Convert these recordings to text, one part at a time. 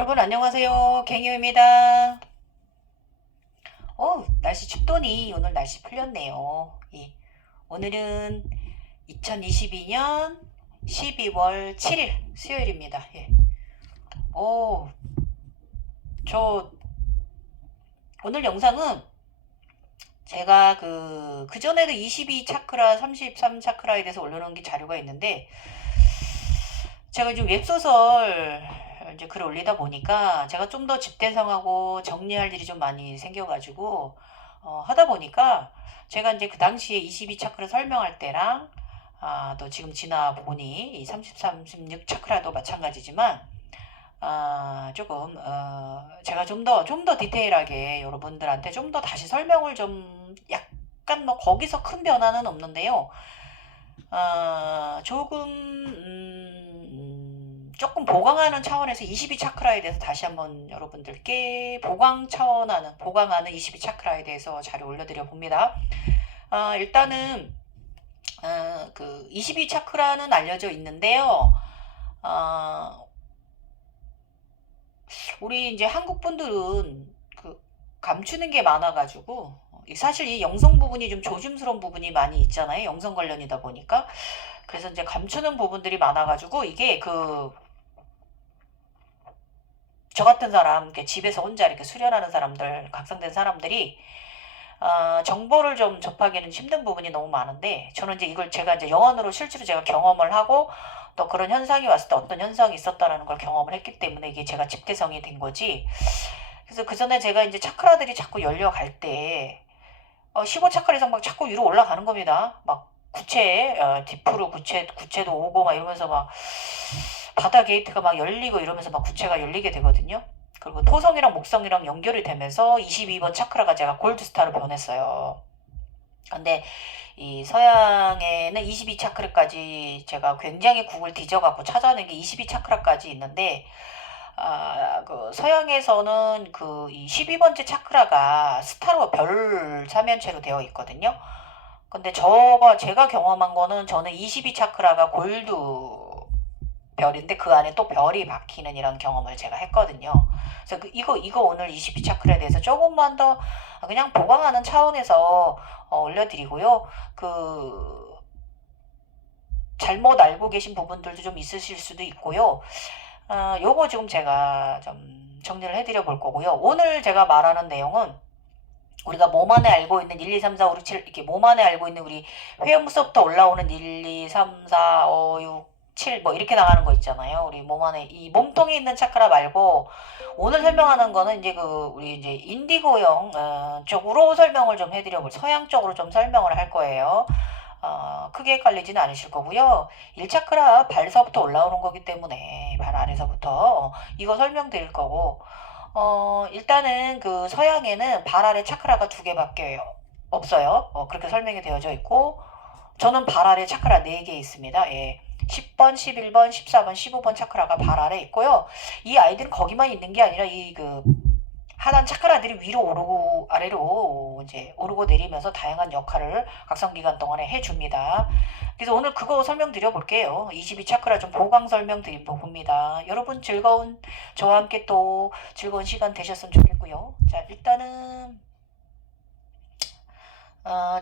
여러분 안녕하세요. 갱유입니다. 날씨 춥더니 오늘 날씨 풀렸네요. 예, 오늘은 2022년 12월 7일 수요일입니다. 예. 오, 저 오늘 영상은 제가 그전에도 22 차크라, 33 차크라에 대해서 올려놓은 게 자료가 있는데 제가 좀 웹소설 이제 글을 올리다 보니까 제가 좀 더 집대성하고 정리할 일이 좀 많이 생겨가지고 하다 보니까 제가 이제 그 당시에 22 차크를 설명할 때랑 또 지금 지나 보니 이 33, 36 차크라도 마찬가지지만 조금 제가 좀 더 디테일하게 여러분들한테 좀 더 다시 설명을 좀 약간 뭐 거기서 큰 변화는 없는데요. 조금 조금 보강하는 차원에서 22 차크라에 대해서 다시 한번 여러분들께 보강하는 22 차크라에 대해서 자료 올려드려 봅니다. 일단은 그 22 차크라는 알려져 있는데요. 우리 이제 한국 분들은 그 감추는 게 많아가지고 사실 이 영성 부분이 좀 조심스러운 부분이 많이 있잖아요. 영성 관련이다 보니까. 그래서 이제 감추는 부분들이 많아가지고 이게 저 같은 사람, 이렇게 집에서 혼자 이렇게 수련하는 사람들, 각성된 사람들이 정보를 좀 접하기는 힘든 부분이 너무 많은데 저는 이제 이걸 제가 이제 영원으로 실제로 제가 경험을 하고 또 그런 현상이 왔을 때 어떤 현상이 있었다라는 걸 경험을 했기 때문에 이게 제가 집대성이 된 거지. 그래서 그 전에 제가 이제 차크라들이 자꾸 열려갈 때 15차크라 이상 막 자꾸 위로 올라가는 겁니다. 막 딥프로 구체도 오고 막 이러면서 막 바다 게이트가 막 열리고 이러면서 막 구체가 열리게 되거든요. 그리고 토성이랑 목성이랑 연결이 되면서 22번 차크라가 제가 골드스타로 변했어요. 근데 이 서양에는 22 차크라까지 제가 굉장히 국을 뒤져갖고 찾아낸 게 22 차크라까지 있는데 그 서양에서는 그 이 12번째 차크라가 스타로 별 사면체로 되어 있거든요. 근데 제가 경험한 거는 저는 22 차크라가 골드 별인데 그 안에 또 별이 박히는 이런 경험을 제가 했거든요. 그래서 이거 오늘 22 차크라에 대해서 조금만 더 그냥 보강하는 차원에서 올려드리고요. 잘못 알고 계신 부분들도 좀 있으실 수도 있고요. 요거 지금 제가 좀 정리를 해드려 볼 거고요. 오늘 제가 말하는 내용은 우리가 몸 안에 알고 있는 1, 2, 3, 4, 5, 6, 7 이렇게 몸 안에 알고 있는 우리 회음부서부터 올라오는 1, 2, 3, 4, 5, 6, 7 뭐 이렇게 나가는 거 있잖아요. 우리 몸 안에 이 몸통에 있는 차크라 말고 오늘 설명하는 거는 이제 우리 이제 인디고형 쪽으로 설명을 좀 해드려 볼 서양 쪽으로 좀 설명을 할 거예요. 크게 헷갈리지는 않으실 거고요. 1차크라 발서부터 올라오는 거기 때문에 발 아래서부터 이거 설명드릴 거고 일단은 그 서양에는 발 아래 차크라가 두 개밖에 없어요. 그렇게 설명이 되어져 있고 저는 발 아래 차크라 4개 있습니다. 예. 10번, 11번, 14번, 15번 차크라가 발 아래 있고요. 이 아이들은 거기만 있는 게 아니라 하단 차크라들이 위로 오르고 아래로 이제 오르고 내리면서 다양한 역할을 각성 기간 동안에 해줍니다. 그래서 오늘 그거 설명드려 볼게요. 22 차크라 좀 보강 설명드려 봅니다. 여러분 저와 함께 또 즐거운 시간 되셨으면 좋겠고요. 자, 일단은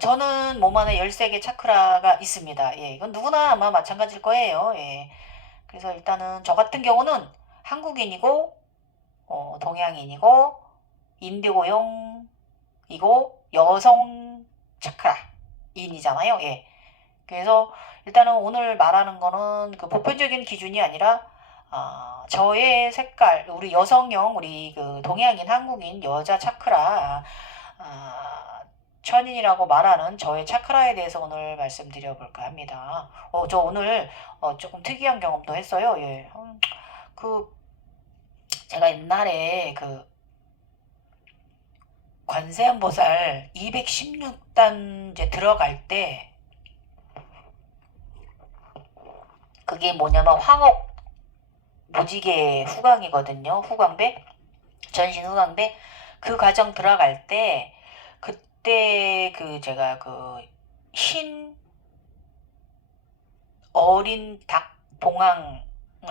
저는 몸 안에 13개 차크라가 있습니다. 예, 이건 누구나 아마 마찬가지일 거예요. 예. 그래서 일단은 저 같은 경우는 한국인이고 동양인이고 인디고용이고 여성 차크라인이잖아요. 예. 그래서 일단은 오늘 말하는 거는 그 보편적인 기준이 아니라 저의 색깔, 우리 여성형, 우리 그 동양인, 한국인 여자 차크라 천인이라고 말하는 저의 차크라에 대해서 오늘 말씀드려 볼까 합니다. 저 오늘 조금 특이한 경험도 했어요. 예. 그 제가 옛날에 관세음보살 216단 이제 들어갈 때 그게 뭐냐면 황옥 무지개 후광이거든요. 후광배 전신 후광배 그 과정 들어갈 때 그때 제가 흰 어린 닭 봉황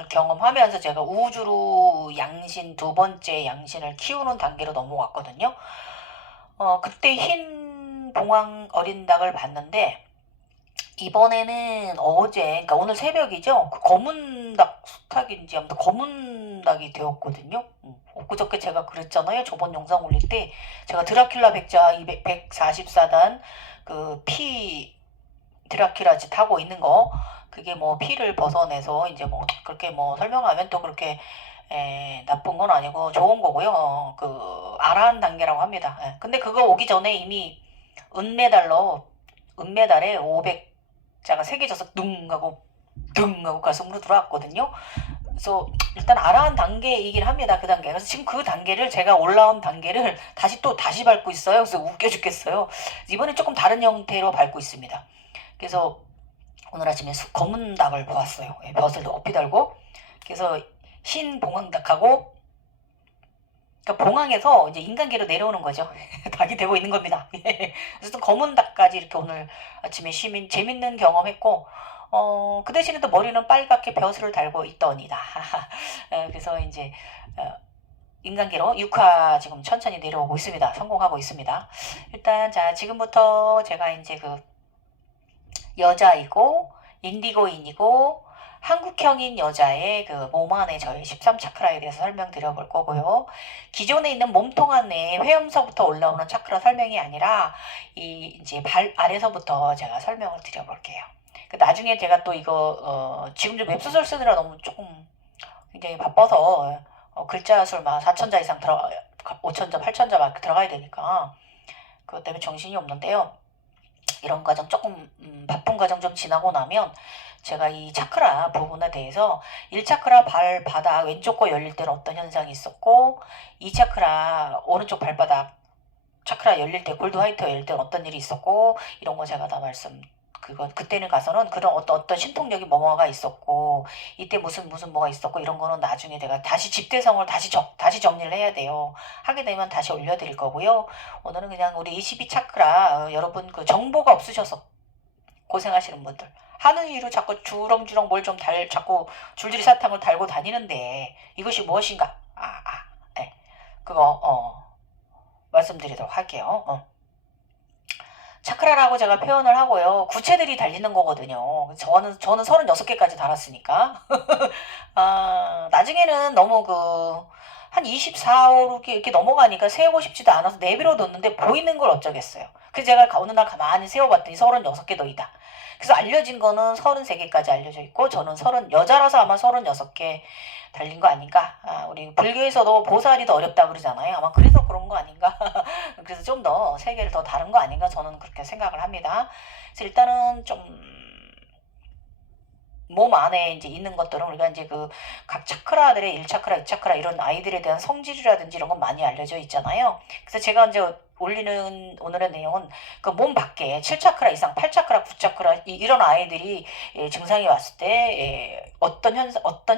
경험하면서 제가 우주로 양신, 두 번째 양신을 키우는 단계로 넘어갔거든요. 그때 흰 봉황 어린 닭을 봤는데, 이번에는 어제, 그러니까 오늘 새벽이죠. 그 검은 닭 수탉인지 아무튼 검은 닭이 되었거든요. 엊그저께 제가 그랬잖아요. 저번 영상 올릴 때 제가 드라큘라 백자 144단 그 피 드라큘라 짓 하고 있는 거, 그게 뭐 피를 벗어내서 이제 뭐 그렇게 뭐 설명하면 또 그렇게 나쁜 건 아니고 좋은 거고요. 그 아라한 단계라고 합니다. 근데 그거 오기 전에 이미 은메달로 은메달에 500자가 새겨져서 둥 하고 둥 하고 가슴으로 들어왔거든요. 그래서 일단 아라한 단계이긴 합니다. 그 단계. 그래서 지금 그 단계를 제가 올라온 단계를 다시 밟고 있어요. 그래서 웃겨 죽겠어요. 이번에 조금 다른 형태로 밟고 있습니다. 그래서 오늘 아침에 검은 닭을 보았어요. 벼슬 높이 달고. 그래서 흰 봉황닭하고, 그러니까 봉황에서 이제 인간계로 내려오는 거죠. 닭이 되고 있는 겁니다. 그래서 또 검은 닭까지 이렇게 오늘 아침에 재밌는 경험했고, 그 대신에 또 머리는 빨갛게 벼슬을 달고 있더니다. 그래서 이제 인간계로 6화 지금 천천히 내려오고 있습니다. 성공하고 있습니다. 일단 자, 지금부터 제가 이제 그 여자이고 인디고인이고 한국형인 여자의 그 몸 안에 저희 13차크라에 대해서 설명드려 볼 거고요. 기존에 있는 몸통 안에 회음서부터 올라오는 차크라 설명이 아니라 이 이제 발 아래서부터 제가 설명을 드려 볼게요. 나중에 제가 또 이거 지금 좀 웹소설 쓰느라 너무 조금 굉장히 바빠서 글자 수 막 4천자 이상 5천자, 8천자 막 들어가야 되니까 그것 때문에 정신이 없는데요. 이런 과정 조금 바쁜 과정 좀 지나고 나면 제가 이 차크라 부분에 대해서 1차크라 발바닥 왼쪽 거 열릴 때는 어떤 현상이 있었고 2차크라 오른쪽 발바닥 차크라 열릴 때 골드 화이트 열릴 때는 어떤 일이 있었고 이런 거 제가 다 그때는 가서는 그런 어떤 신통력이 뭐가 있었고 이때 무슨 뭐가 있었고 이런 거는 나중에 내가 다시 집대성을 다시 정리를 해야 돼요. 하게 되면 다시 올려드릴 거고요. 오늘은 그냥 우리 22차크라 여러분 그 정보가 없으셔서 고생하시는 분들 하늘 위로 자꾸 주렁주렁 뭘 좀 자꾸 줄줄이 사탕을 달고 다니는데 이것이 무엇인가? 네. 그거 말씀드리도록 할게요. 차크라라고 제가 표현을 하고요. 구체들이 달리는 거거든요. 저는 36개까지 달았으니까. 나중에는 너무 한 24, 5 이렇게 넘어가니까 세우고 싶지도 않아서 내비로 뒀는데 보이는 걸 어쩌겠어요. 그래서 제가 어느 날 가만히 세워봤더니 36개 더 있다. 그래서 알려진 거는 33개까지 알려져 있고 저는 여자라서 아마 36개 달린 거 아닌가? 우리 불교에서도 보살이 더 어렵다 그러잖아요. 아마 그래서 그런 거 아닌가? 그래서 좀 더 세계를 더 다른 거 아닌가 저는 그렇게 생각을 합니다. 그래서 일단은 좀 몸 안에 이제 있는 것들은 우리가 이제 그 각 차크라들의 1차크라, 2차크라 이런 아이들에 대한 성질이라든지 이런 건 많이 알려져 있잖아요. 그래서 제가 이제 올리는 오늘의 내용은 그 몸 밖에 7차크라 이상, 8차크라, 9차크라 이런 아이들이 증상이 왔을 때 어떤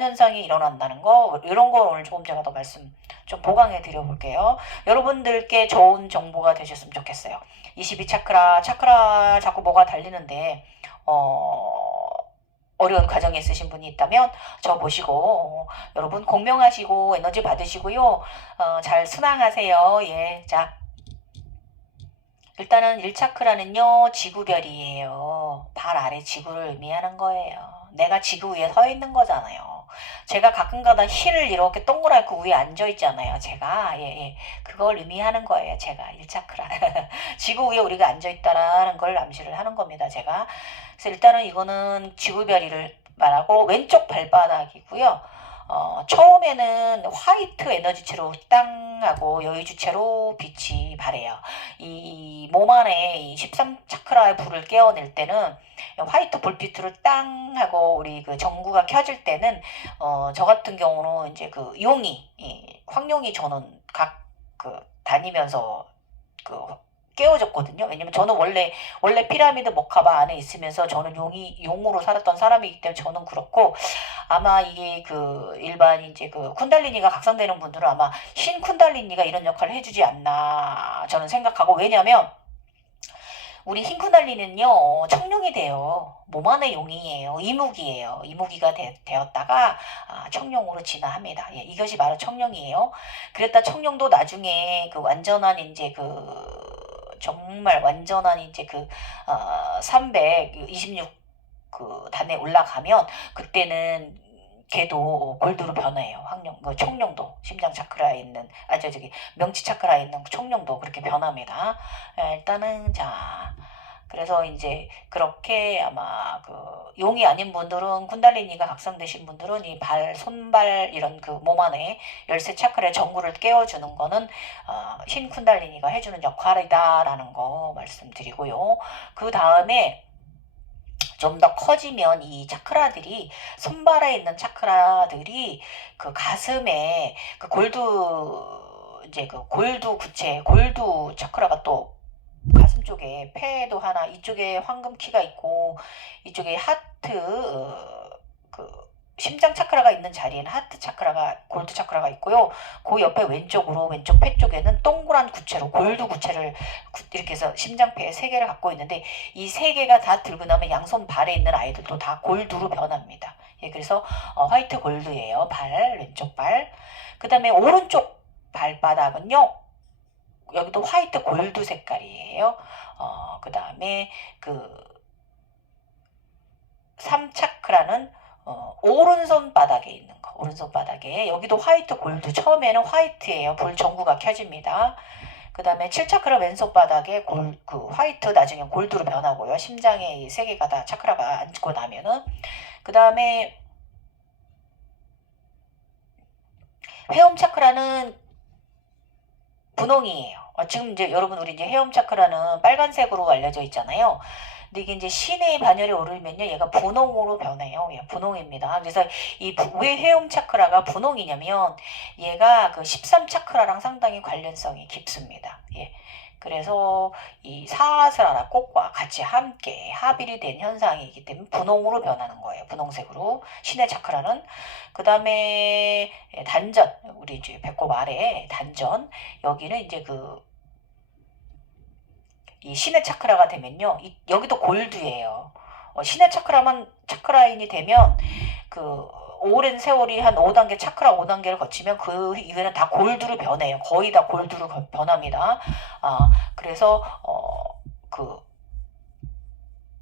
현상이 일어난다는 거 이런 거 오늘 조금 제가 더 말씀 좀 보강해 드려 볼게요. 여러분들께 좋은 정보가 되셨으면 좋겠어요. 22차크라 자꾸 뭐가 달리는데 어려운 과정에 있으신 분이 있다면 저 보시고 여러분 공명하시고 에너지 받으시고요. 잘 순항하세요. 예, 자 일단은 1차크라는요 지구별이에요. 발 아래 지구를 의미하는 거예요. 내가 지구 위에 서 있는 거잖아요. 제가 가끔가다 힐을 이렇게 동그랗게 위에 앉아 있잖아요. 제가 예, 그걸 의미하는 거예요. 제가 1차크라 지구 위에 우리가 앉아 있다라는 걸 암시를 하는 겁니다. 제가 그래서 일단은 이거는 지구별이를 말하고 왼쪽 발바닥이고요. 처음에는 화이트 에너지체로 땅하고 여의주체로 빛이 발해요. 이 몸 안에 이 13차크라의 불을 깨어낼 때는 화이트 불빛으로 땅하고 우리 그 전구가 켜질 때는 저 같은 경우는 이제 그 황룡이 저는 다니면서 그 깨워졌거든요. 왜냐면 저는 원래 피라미드 모카바 안에 있으면서 저는 용으로 살았던 사람이기 때문에 저는 그렇고 아마 이게 일반 이제 쿤달리니가 각성되는 분들은 아마 흰 쿤달리니가 이런 역할을 해주지 않나 저는 생각하고 왜냐면 우리 흰쿠달리는요, 청룡이 돼요. 몸 안의 용이에요. 이무기예요. 이무기가 되었다가 청룡으로 진화합니다. 예, 이것이 바로 청룡이에요. 그랬다 청룡도 나중에 그 완전한 이제 정말 완전한 이제 326 단에 올라가면 그때는 걔도 골드로 변해요. 청룡도 심장 차크라에 있는 저기 명치 차크라에 있는 청룡도 그렇게 변합니다. 일단은 자 그래서 이제 그렇게 아마 용이 아닌 분들은 쿤달리니가 각성되신 분들은 이 손발 이런 몸 안에 열쇠 차크라의 전구를 깨워주는 거는 흰 쿤달리니가 해주는 역할이다라는 거 말씀드리고요. 그 다음에 좀 더 커지면 이 차크라들이 손발에 있는 차크라들이 가슴에 골드 구체 골드 차크라가 또 가슴 쪽에 폐도 하나 이쪽에 황금키가 있고 이쪽에 하트 심장 차크라가 있는 자리에는 하트 차크라가 골드 차크라가 있고요. 그 옆에 왼쪽 폐 쪽에는 동그란 구체로 골드 구체를 이렇게 해서 심장폐에 3개를 갖고 있는데 이 3개가 다 들고 나면 양손 발에 있는 아이들도 다 골드로 변합니다. 예, 그래서 화이트 골드예요. 왼쪽 발. 그 다음에 오른쪽 발바닥은요. 여기도 화이트 골드 색깔이에요. 그 다음에 3차크라는 오른손 바닥에 있는 거. 오른손 바닥에 여기도 화이트 골드. 처음에는 화이트예요. 불 전구가 켜집니다. 그 다음에 7차크라 왼손 바닥에 화이트 나중에 골드로 변하고요. 심장에 이 3개가 다 차크라가 앉고 나면은 그 다음에 회음 차크라는 분홍이에요. 지금 이제 여러분 우리 이제 회음 차크라는 빨간색으로 알려져 있잖아요. 근데 이게 이제 신의 반열에 오르면요, 얘가 분홍으로 변해요. 예, 분홍입니다. 그래서 왜 회음 차크라가 분홍이냐면 얘가 13차크라랑 상당히 관련성이 깊습니다. 예. 그래서 이 사스라라 꽃과 같이 함께 합일이 된 현상이기 때문에 분홍으로 변하는 거예요. 분홍색으로 신의 차크라는. 그 다음에 단전, 우리 이제 배꼽 아래 단전, 여기는 이제 이 신의 차크라가 되면요, 여기도 골드예요. 신의 차크라인이 되면 오랜 세월이 한 5단계 차크라 5단계를 거치면 그 이후에는 다 골드로 변해요. 거의 다 골드로 변합니다. 그래서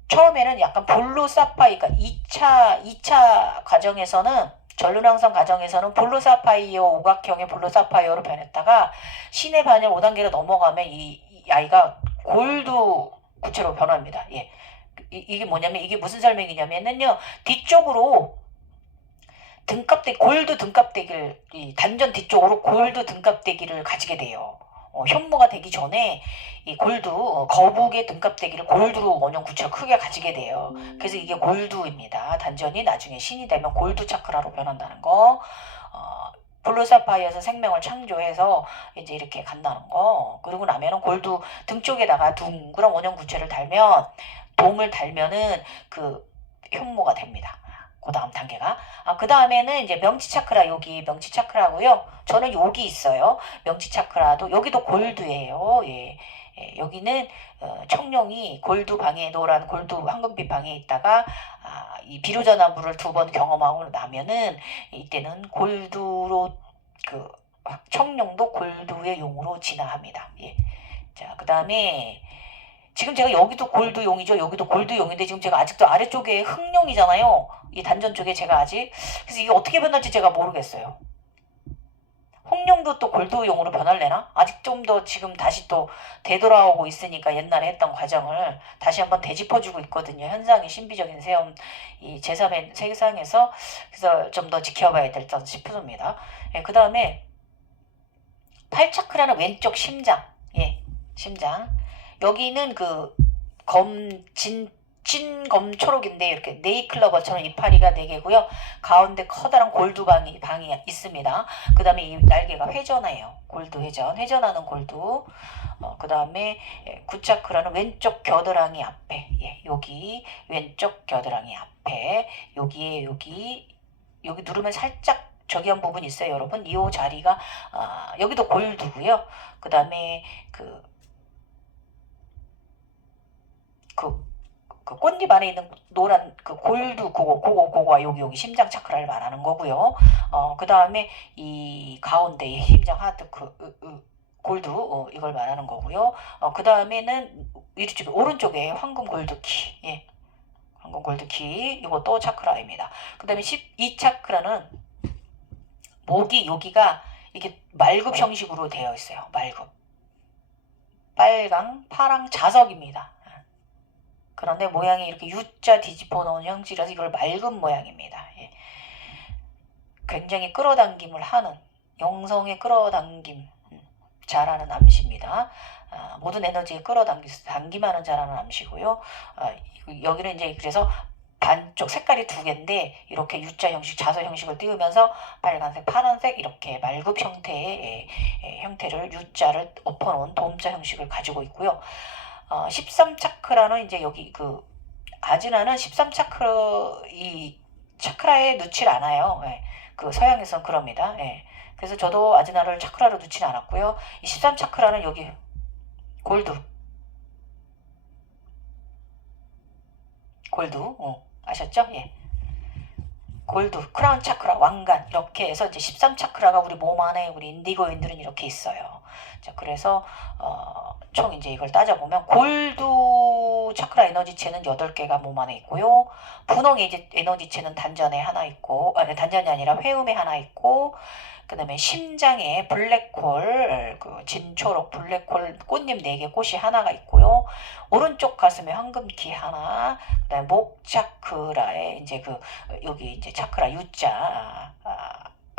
처음에는 약간 볼루 사파이가 2차 과정에서는 전륜항상 과정에서는 볼루 사파이어 오각형의 볼루 사파이어로 변했다가 신의 반열 5단계로 넘어가면 이 아이가 골드 구체로 변합니다. 예. 이게 뭐냐면 이게 무슨 설명이냐면요. 뒤쪽으로 골드 등껍데기를 단전 뒤쪽으로 골드 등껍데기를 가지게 돼요. 현모가 되기 전에 이 골드 거북의 등껍데기를 골드로 원형 구체로 크게 가지게 돼요. 그래서 이게 골드입니다. 단전이 나중에 신이 되면 골드 차크라로 변한다는 거. 블루사파이어에서 생명을 창조해서 이제 이렇게 간다는 거. 그리고 나면은 골드 등 쪽에다가 둥그런 원형 구체를 돔을 달면은 현모가 됩니다. 그 다음 단계가. 그 다음에는 이제 명치 차크라, 여기 명치 차크라고요. 저는 여기 있어요. 명치 차크라도 여기도 골드예요. 예. 예, 여기는 청룡이 골드 방에 노란 골드 황금빛 방에 있다가 이 비료전화물을 2번 경험하고 나면은 이때는 골드로 청룡도 골드의 용으로 진화합니다. 예. 자, 그 다음에 지금 제가 여기도 골드용이죠. 여기도 골드용인데 지금 제가 아직도 아래쪽에 흑룡이잖아요. 이 단전 쪽에 제가 아직. 그래서 이게 어떻게 변할지 제가 모르겠어요. 홍룡도 또 골드용으로 변할래나? 아직 좀 더 지금 다시 또 되돌아오고 있으니까 옛날에 했던 과정을 다시 한번 되짚어주고 있거든요. 현상의 신비적인 세험 이 제3의 세상에서. 그래서 좀 더 지켜봐야 될 듯 싶습니다. 예, 그 다음에 8차크라는 왼쪽 심장. 예, 심장. 여기는 진검 초록인데 이렇게 네이클러버처럼 이파리가 4개고요. 가운데 커다란 골드 방이 있습니다. 그 다음에 이 날개가 회전해요. 골드 회전하는 골드. 그 다음에 9차크라는 왼쪽 겨드랑이 앞에, 예, 여기 왼쪽 겨드랑이 앞에 여기 누르면 살짝 저기 한 부분이 있어요, 여러분. 이 자리가 여기도 골드고요. 그 다음에 그 꽃잎 안에 있는 노란 그 골드 그거가 여기 심장 차크라를 말하는 거고요. 그 다음에 이 가운데 심장 하트 골드 이걸 말하는 거고요. 그 다음에는 이쪽 오른쪽에 황금 골드키, 예, 황금 골드키 이것도 차크라입니다. 그 다음에 12 차크라는 목이 여기가 이게 말굽 형식으로 되어 있어요. 말굽, 빨강, 파랑 자석입니다. 그런데 모양이 이렇게 U자 뒤집어 놓은 형질이라서 이걸 맑은 모양입니다. 예. 굉장히 끌어당김을 하는, 영성의 끌어당김 잘하는 암시입니다. 모든 에너지에 끌어당김하는 잘하는 암시고요. 여기는 이제 그래서 반쪽 색깔이 두 개인데 이렇게 U자 형식, 자서 형식을 띄우면서 빨간색, 파란색 이렇게 말굽 형태의 형태를 U자를 엎어놓은 도움자 형식을 가지고 있고요. 13차크라는 이제 여기 그 아지나는 13차크라 이 차크라에 넣질 않아요. 예. 그 서양에선 그럽니다. 예. 그래서 저도 아지나를 차크라로 넣진 않았고요. 이 13차크라는 여기 골드 아셨죠? 예. 골드, 크라운 차크라, 왕관 이렇게 해서 이제 13차크라가 우리 몸 안에 우리 인디고인들은 이렇게 있어요. 자, 그래서 총 이제 이걸 따져보면 골드 차크라 에너지체는 8개가 몸 안에 있고요. 분홍의 이제 에너지체는 단전에 하나 있고, 단전이 아니라 회음에 하나 있고, 그 다음에 심장에 블랙홀, 그 진초록 블랙홀 꽃잎 4개 꽃이 하나가 있고요. 오른쪽 가슴에 황금키 하나, 그 다음에 목 차크라에 이제 그 여기 이제 차크라 U자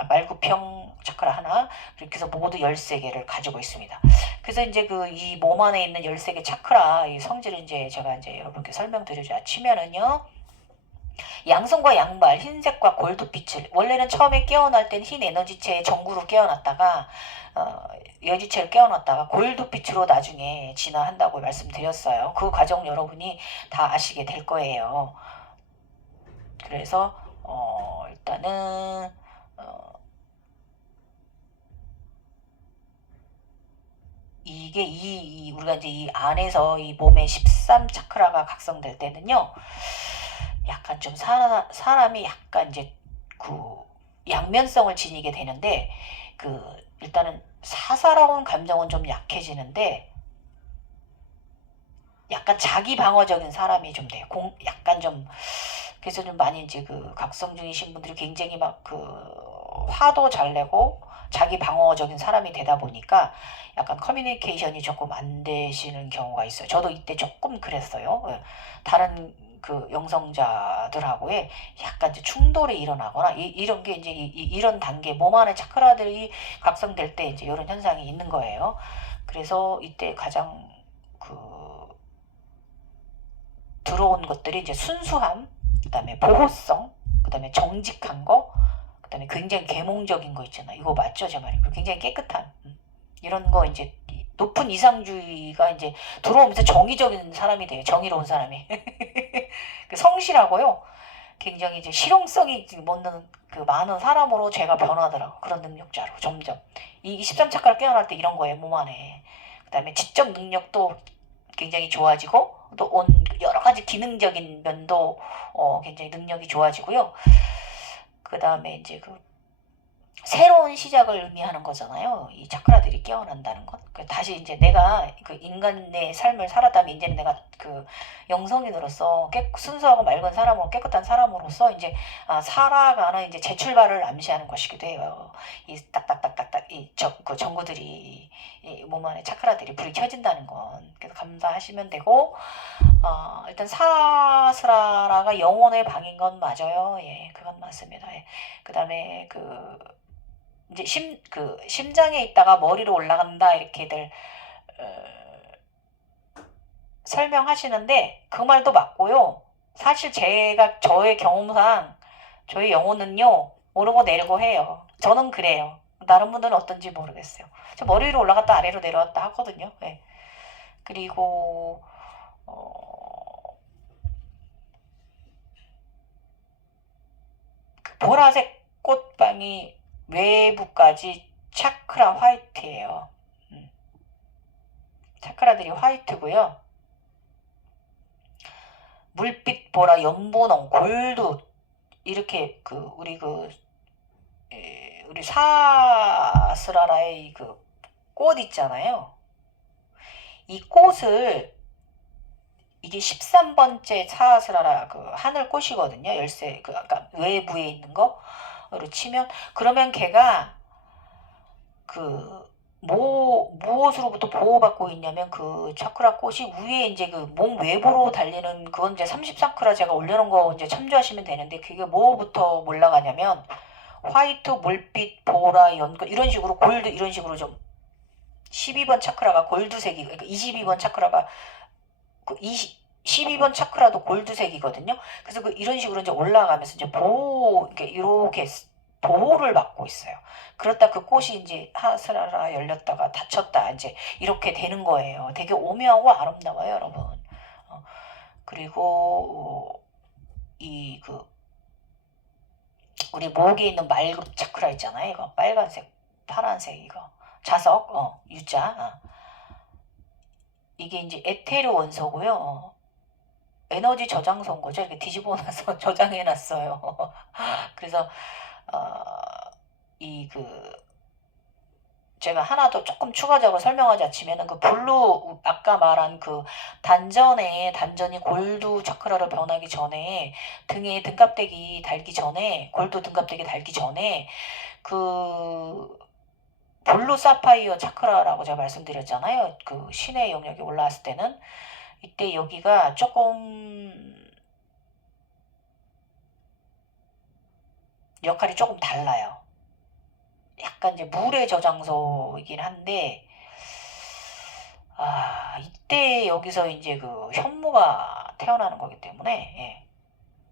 말구평 차크라 하나, 이렇게 해서 모두 13개를 가지고 있습니다. 그래서 이제 그 이 몸 안에 있는 13개 차크라 이 성질을 이제 제가 이제 여러분께 설명드리자 치면은요. 양손과 양발, 흰색과 골드빛을 원래는 처음에 깨어날 땐 흰 에너지체의 전구로 깨어났다가 여지체를 깨어났다가 골드빛으로 나중에 진화한다고 말씀드렸어요. 그 과정 여러분이 다 아시게 될 거예요. 그래서 일단은 이게 우리가 이제 이 안에서 이 몸의 13차크라가 각성될 때는요. 약간 좀 사람이 약간 이제 그 양면성을 지니게 되는데 그 일단은 사사로운 감정은 좀 약해지는데 약간 자기 방어적인 사람이 좀 돼요. 약간 좀 그래서 좀 많이 이제 그 각성 중이신 분들이 굉장히 막 그 화도 잘 내고 자기 방어적인 사람이 되다 보니까 약간 커뮤니케이션이 조금 안 되시는 경우가 있어요. 저도 이때 조금 그랬어요. 다른 그 영성자들하고의 약간 이제 충돌이 일어나거나 이런 게 이제 이런 단계 몸 안에 차크라들이 각성될 때 이제 이런 현상이 있는 거예요. 그래서 이때 가장 그 들어온 것들이 이제 순수함, 그다음에 보호성, 그다음에 정직한 거, 그다음에 굉장히 계몽적인 거 있잖아요. 이거 맞죠, 제 말이? 굉장히 깨끗한 이런 거 이제 높은 이상주의가 이제 들어오면서 정의적인 사람이 돼요. 정의로운 사람이. 그 성실하고요. 굉장히 이제 실용성이 먹는 그 많은 사람으로 제가 변하더라고. 그런 능력자로 점점. 이 13차크를 깨어날 때 이런 거예요. 몸 안에. 그다음에 지적 능력도 굉장히 좋아지고 또 여러 가지 기능적인 면도 굉장히 능력이 좋아지고요. 그 다음에 이제 그 새로운 시작을 의미하는 거잖아요. 이 차크라들이 깨어난다는 것. 다시 이제 내가 그 인간의 삶을 살았다면 이제는 내가 그 영성인으로서 순수하고 맑은 사람으로 깨끗한 사람으로서 이제 살아가는 이제 재출발을 암시하는 것이기도 해요. 이 딱딱딱딱딱 그 전구들이 이 몸 안에 차크라들이 불이 켜진다는 건 그래서 감사하시면 되고 일단 사스라라가 영혼의 방인 건 맞아요. 예, 그건 맞습니다. 예. 그 다음에 이제 심장에 있다가 머리로 올라간다 이렇게들 설명하시는데 그 말도 맞고요. 사실 저의 경험상 저의 영혼은요 오르고 내리고 해요. 저는 그래요. 다른 분들은 어떤지 모르겠어요. 저 머리 위로 올라갔다 아래로 내려왔다 하거든요. 네. 그리고 보라색 꽃방이 외부까지 차크라 화이트예요. 차크라들이 화이트고요. 물빛, 보라, 연분홍, 골드 이렇게 우리 사스라라의 그 꽃 있잖아요. 이 꽃을 이게 13번째 사스라라 그 하늘꽃이거든요. 열쇠 그 아까 외부에 있는 거로 치면 그러면 걔가 그 무엇으로부터 보호받고 있냐면 그 차크라 꽃이 위에 이제 그 몸 외부로 달리는 그건 이제 30차크라 제가 올려놓은 거 이제 참조하시면 되는데 그게 뭐부터 올라가냐면 화이트, 물빛, 보라, 연금 이런 식으로 골드 이런 식으로 좀 12번 차크라가 골드색이 그러니까 22번 차크라가 그 12번 차크라도 골드색이거든요. 그래서 그 이런 식으로 이제 올라가면서 이제 이렇게 보호를 받고 있어요. 그렇다 그 꽃이 이제 하스라라 열렸다가 닫혔다 이제 이렇게 되는 거예요. 되게 오묘하고 아름다워요, 여러분. 그리고 이 그 우리 목에 있는 말급 차크라 있잖아요. 이거 빨간색, 파란색 이거 자석, 유자. 이게 이제 에테르 원소고요. 에너지 저장소인 거죠. 이렇게 뒤집어 놔서 저장해 놨어요. 그래서 제가 하나 더 조금 추가적으로 설명하자치면은 그 블루 아까 말한 그 단전이 골드 차크라로 변하기 전에 등에 등갑대기 달기 전에 골드 등갑대기 달기 전에 그 블루 사파이어 차크라라고 제가 말씀드렸잖아요. 그 신의 영역에 올라왔을 때는 이때 여기가 조금 역할이 조금 달라요. 약간 이제 물의 저장소이긴 한데 이때 여기서 이제 그 현무가 태어나는 거기 때문에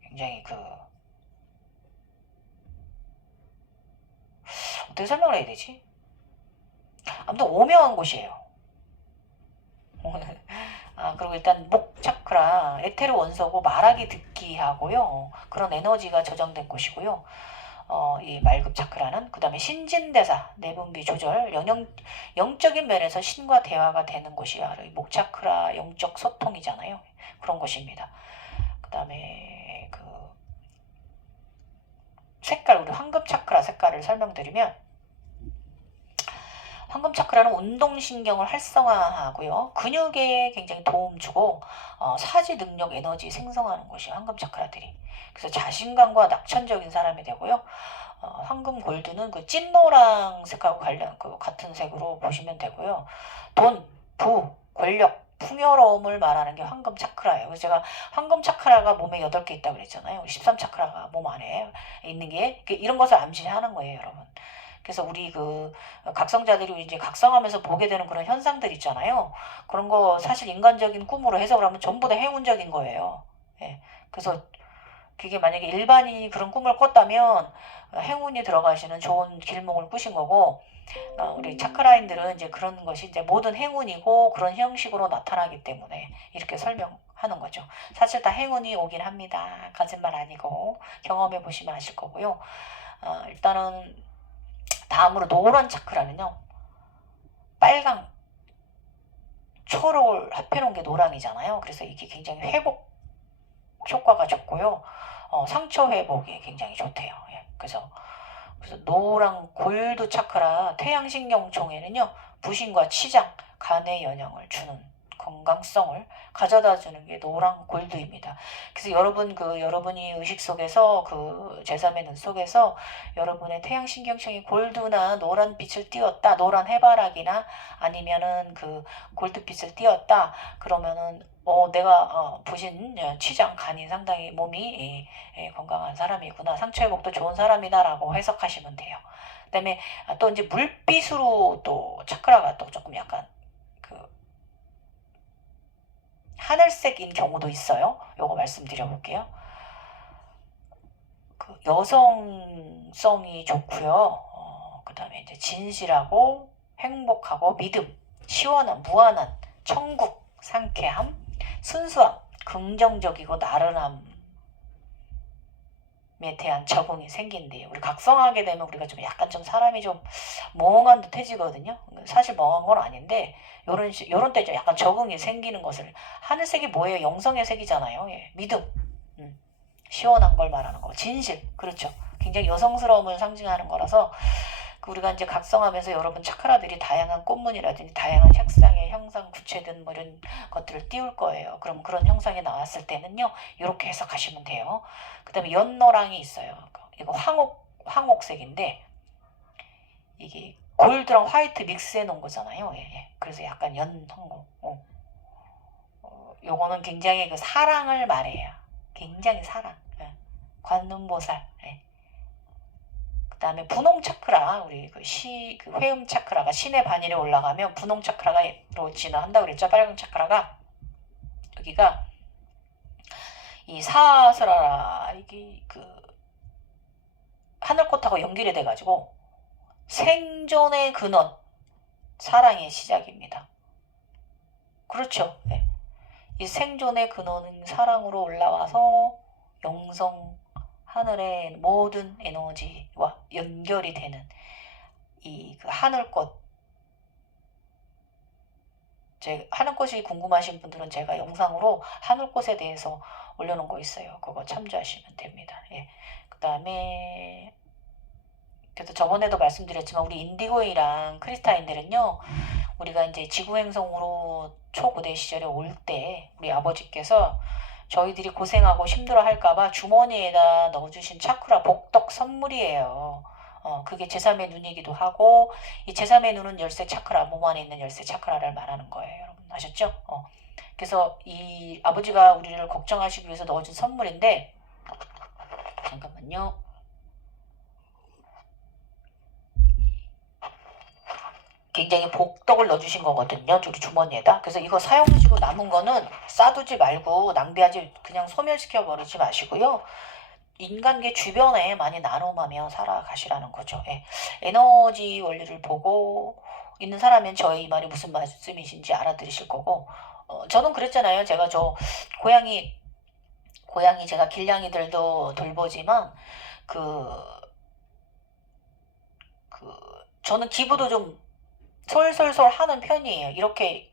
굉장히 어떻게 설명을 해야 되지? 아무튼 오묘한 곳이에요. 그리고 일단 목 차크라 에테르 원소고 말하기 듣기 하고요. 그런 에너지가 저장된 곳이고요. 이 말급 차크라는 그 다음에 신진대사 내분비 조절 영적인 면에서 신과 대화가 되는 곳이 바로 이 목 차크라 영적 소통이잖아요. 그런 곳입니다. 그 다음에 그 색깔 우리 황금 차크라 색깔을 설명드리면 황금 차크라는 운동신경을 활성화하고요. 근육에 굉장히 도움 주고 사지 능력 에너지 생성하는 곳이 황금 차크라들이. 그래서 자신감과 낙천적인 사람이 되고요. 황금 골드는 그 찐노랑 색하고 같은 색으로 보시면 되고요. 돈, 부, 권력, 풍요로움을 말하는 게 황금 차크라예요. 그래서 제가 황금 차크라가 몸에 8개 있다고 그랬잖아요. 13차크라가 몸 안에 있는 게 이런 것을 암시하는 거예요, 여러분. 그래서 우리 그 각성자들이 이제 각성하면서 보게 되는 그런 현상들 있잖아요. 그런 거 사실 인간적인 꿈으로 해석을 하면 전부 다 행운적인 거예요. 그래서 그게 만약에 일반인이 그런 꿈을 꿨다면 행운이 들어가시는 좋은 길몽을 꾸신 거고 우리 차크라인들은 이제 그런 것이 이제 모든 행운이고 그런 형식으로 나타나기 때문에 이렇게 설명하는 거죠. 사실 다 행운이 오긴 합니다. 거짓말 아니고 경험해 보시면 아실 거고요. 일단은 다음으로 노란 차크라는요. 빨강, 초록을 합해놓은 게 노랑이잖아요. 그래서 이게 굉장히 회복 효과가 좋고요. 상처 회복에 굉장히 좋대요. 그래서 노랑 골드 차크라 태양신경총에는요. 부신과 치장, 간의 영향을 주는 건강성을 가져다 주는 게 노랑 골드입니다. 그래서 여러분이 의식 속에서 그 제3의 눈 속에서 여러분의 태양신경청이 골드나 노란 빛을 띄웠다, 노란 해바라기나 아니면은 그 골드빛을 띄웠다, 그러면은 내가 부신 치장 간이 상당히 몸이 건강한 사람이구나, 상처 회복도 좋은 사람이다라고 해석하시면 돼요. 그다음에 또 이제 물빛으로 또 차크라가 또 조금 약간 하늘색인 경우도 있어요. 요거 말씀드려볼게요. 그 여성성이 좋고요. 그 다음에 이제 진실하고 행복하고 믿음, 시원한, 무한한, 천국, 상쾌함, 순수함, 긍정적이고 나른함. 대한 적응이 생긴대요. 우리 각성하게 되면 우리가 좀 약간 좀 사람이 좀 멍한 듯해지거든요. 사실 멍한 건 아닌데 요런 때 좀 약간 적응이 생기는 것을 하늘색이 뭐예요? 영성의 색이잖아요. 예. 믿음. 음. 시원한 걸 말하는 거. 진실. 그렇죠. 굉장히 여성스러움을 상징하는 거라서 우리가 이제 각성하면서 여러분 차크라들이 다양한 꽃무늬라든지 다양한 색상의 형상, 구체든 뭐 이런 것들을 띄울 거예요. 그럼 그런 형상이 나왔을 때는요, 이렇게 해석하시면 돼요. 그 다음에 연노랑이 있어요. 이거 황옥색인데, 이게 골드랑 화이트 믹스해 놓은 거잖아요. 예, 예. 그래서 약간 연홍. 요거는 굉장히 그 사랑을 말해요. 굉장히 사랑. 예. 관음보살. 예. 그 다음에 분홍 차크라, 우리 그 회음 차크라가 신의 반열에 올라가면 분홍 차크라가로 진화한다고 그랬죠. 빨간 차크라가. 여기가 이 사스라라, 이게 그 하늘꽃하고 연결이 돼가지고 생존의 근원, 사랑의 시작입니다. 그렇죠. 네. 이 생존의 근원은 사랑으로 올라와서 영성, 하늘의 모든 에너지와 연결이 되는 이 그 하늘꽃, 하늘꽃이 궁금하신 분들은 제가 영상으로 하늘꽃에 대해서 올려놓은 거 있어요. 그거 참조하시면 됩니다. 예. 그 다음에 그래서 저번에도 말씀드렸지만 우리 인디고이랑 크리스타인들은요, 우리가 이제 지구행성으로 초고대 시절에 올 때 우리 아버지께서 저희들이 고생하고 힘들어 할까봐 주머니에다 넣어주신 차크라 복덕 선물이에요. 그게 제3의 눈이기도 하고, 이 제3의 눈은 열쇠 차크라, 몸 안에 있는 열쇠 차크라를 말하는 거예요. 여러분 아셨죠? 그래서 이 아버지가 우리를 걱정하시기 위해서 넣어준 선물인데, 잠깐만요. 굉장히 복덕을 넣어주신 거거든요. 우리 주머니에다. 그래서 이거 사용하시고 남은 거는 싸두지 말고 낭비하지, 그냥 소멸시켜 버리지 마시고요. 인간계 주변에 많이 나눔하며 살아가시라는 거죠. 예. 에너지 원리를 보고 있는 사람은 저의 말이 무슨 말씀이신지 알아들으실 거고, 저는 그랬잖아요. 제가 고양이 제가 길냥이들도 돌보지만, 그, 저는 기부도 좀 솔솔솔 하는 편이에요. 이렇게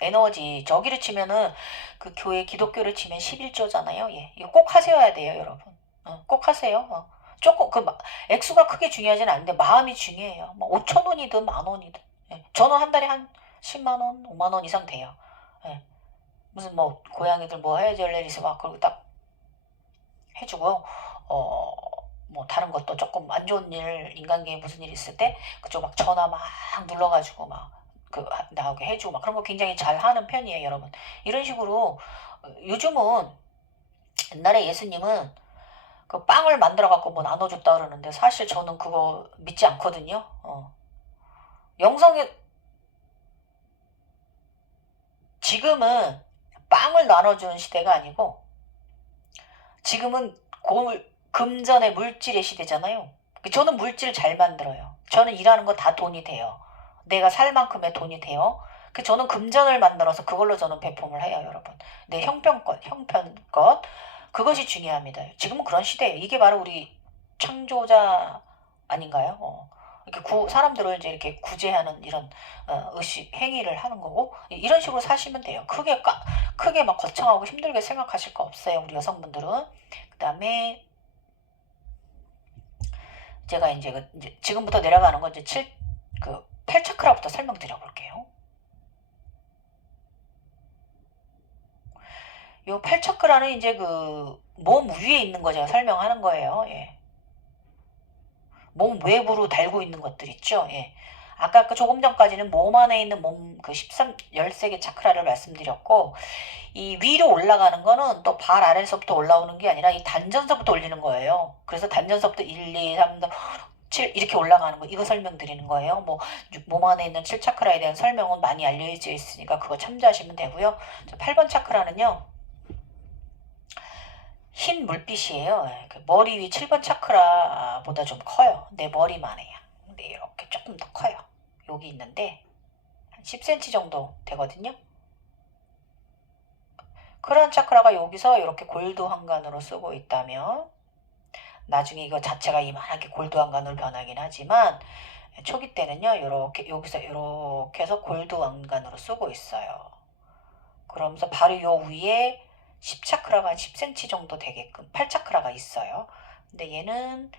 에너지, 저기를 치면은 그 교회 기독교를 치면 11조잖아요. 예. 이거 꼭 하셔야 돼요, 여러분. 꼭 하세요. 조금 액수가 크게 중요하진 않은데 마음이 중요해요. 뭐 5천 원이든 만 원이든. 예. 저는 한 달에 한 10만 원, 5만 원 이상 돼요. 예. 무슨 뭐 고양이들 뭐 해줄 일 있으면 막 그리고 딱 해주고요. 어, 뭐 다른 것도 조금 안 좋은 일, 인간계에 무슨 일 있을 때 그쪽 막 전화 막 눌러가지고 막 나오게 해주고 막 그런 거 굉장히 잘 하는 편이에요, 여러분. 이런 식으로 요즘은 옛날에 예수님은 그 빵을 만들어 갖고 뭐 나눠줬다 그러는데 사실 저는 그거 믿지 않거든요. 영성에 지금은 빵을 나눠주는 시대가 아니고 지금은 금전의 물질의 시대잖아요. 저는 물질 잘 만들어요. 저는 일하는 거 다 돈이 돼요. 내가 살 만큼의 돈이 돼요. 저는 금전을 만들어서 그걸로 저는 배품을 해요, 여러분. 내 형편껏. 그것이 중요합니다. 지금은 그런 시대예요. 이게 바로 우리 창조자 아닌가요? 이렇게 사람들을 이제 이렇게 구제하는 이런 의식 행위를 하는 거고 이런 식으로 사시면 돼요. 크게 막 거창하고 힘들게 생각하실 거 없어요. 우리 여성분들은. 그다음에 제가 이제 지금부터 내려가는 건 이제 8차크라부터 설명드려 볼게요. 요 8차크라는 이제 몸 위에 있는 거 제가 설명하는 거예요. 예. 몸 외부로 달고 있는 것들 있죠. 예. 아까 조금 전까지는 몸 안에 있는 몸 13개 차크라를 말씀드렸고, 이 위로 올라가는 거는 또 발 아래서부터 올라오는 게 아니라 이 단전서부터 올리는 거예요. 그래서 단전서부터 1, 2, 3, 7 이렇게 올라가는 거, 이거 설명드리는 거예요. 몸 안에 있는 7차크라에 대한 설명은 많이 알려져 있으니까 그거 참조하시면 되고요. 8번 차크라는요, 흰 물빛이에요. 예, 머리 위 7번 차크라보다 좀 커요. 내 머리만 해요. 근데 이렇게 조금 더 커요. 여기 있는데 한 10cm 정도 되거든요. 그런 차크라가 여기서 이렇게 골드 황간으로 쓰고 있다면 나중에 이거 자체가 이만하게 골드 황간으로 변하긴 하지만 초기 때는요 이렇게 여기서 이렇게 해서 골드 왕관으로 쓰고 있어요. 그러면서 바로 요 위에 10차크라가 한 10cm 정도 되게끔 8차크라가 있어요. 근데 얘는